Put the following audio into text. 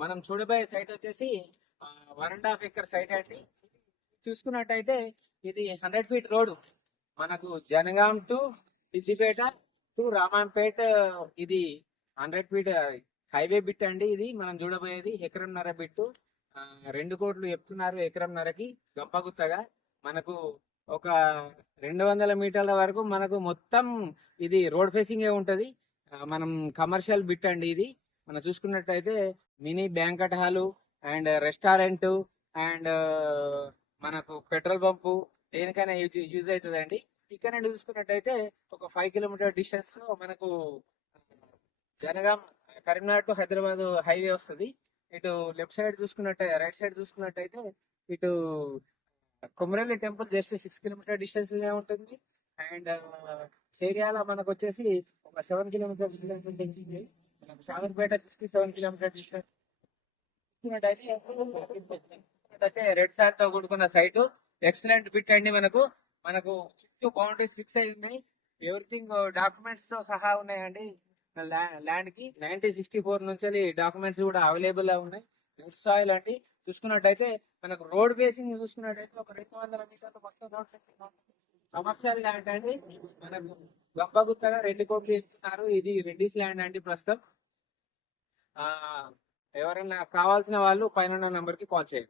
మనం చూడబోయే సైట్ వచ్చేసి 1.5 ఎకర్ సైట్ అండి. చూసుకున్నట్టయితే ఇది 100 ఫీట్ రోడ్. మనకు జనగాం టు సిద్దిపేట టు రామాంపేట. ఇది 100 ఫీట్ హైవే బిట్ అండి. ఇది మనం చూడబోయేది ఎకరంన్నర బిట్టు. 2 కోట్లు చెప్తున్నారు ఎకరంన్నరకి గంపగుత్తగా. మనకు ఒక 200 మీటర్ల వరకు మనకు మొత్తం ఇది రోడ్ ఫేసింగ్ ఉంటది. మనం కమర్షియల్ బిట్ అండి ఇది. మనం చూసుకున్నట్టయితే mini banquet hall and restaurant and మనకు పెట్రోల్ పంపు దేనికైనా యూజ్ అవుతుందండి. ఇక్కడ నుండి చూసుకున్నట్టయితే ఒక 5 కిలోమీటర్ డిస్టెన్స్ లో మనకు జనగాం కరీంనగర్ టు హైదరాబాద్ హైవే వస్తుంది. ఇటు లెఫ్ట్ సైడ్ చూసుకున్నట్టయితే రైట్ సైడ్ చూసుకున్నట్టయితే ఇటు Komaralli temple just 6 kilometre distance ఉంటుంది. అండ్ చేర్యాల మనకు వచ్చేసి ఒక 7 కిలోమీటర్ డిస్టెన్స్ ఉంటుంది. Shamirpet 67 kilometre distance. అయితే రెడ్ సార్ తో కూడుకున్న సైట్ ఎక్సలెంట్ బిట్ అండి. మనకు మనకు చుట్టూ బౌండరీస్ ఫిక్స్ అయి ఉన్నాయి. ఎవ్రీథింగ్ డాక్యుమెంట్స్ తో సహా ఉన్నాయండి. ల్యాండ్ కి 1964 నుంచి డాక్యుమెంట్స్ కూడా అవైలబుల్ ఉన్నాయి. రెడ్ సాయిల్ అండి. చూసుకున్నట్టయితే మనకు రోడ్ బేసింగ్ చూసుకున్నట్టయితే ఒక 200 మీటర్లు మొత్తం రోడ్ బేసింగ్ కమర్షియల్ ల్యాండ్ అండి. మనకు గంపగుత్తగా 2 కోట్లు ఇస్తున్నారు. ఇది రెడ్డిస్ ల్యాండ్ అండి ప్రస్తుతం. ఆ ఎవరైనా కావాల్సిన వాళ్ళు పైన నంబర్ కి కాల్ చేయండి.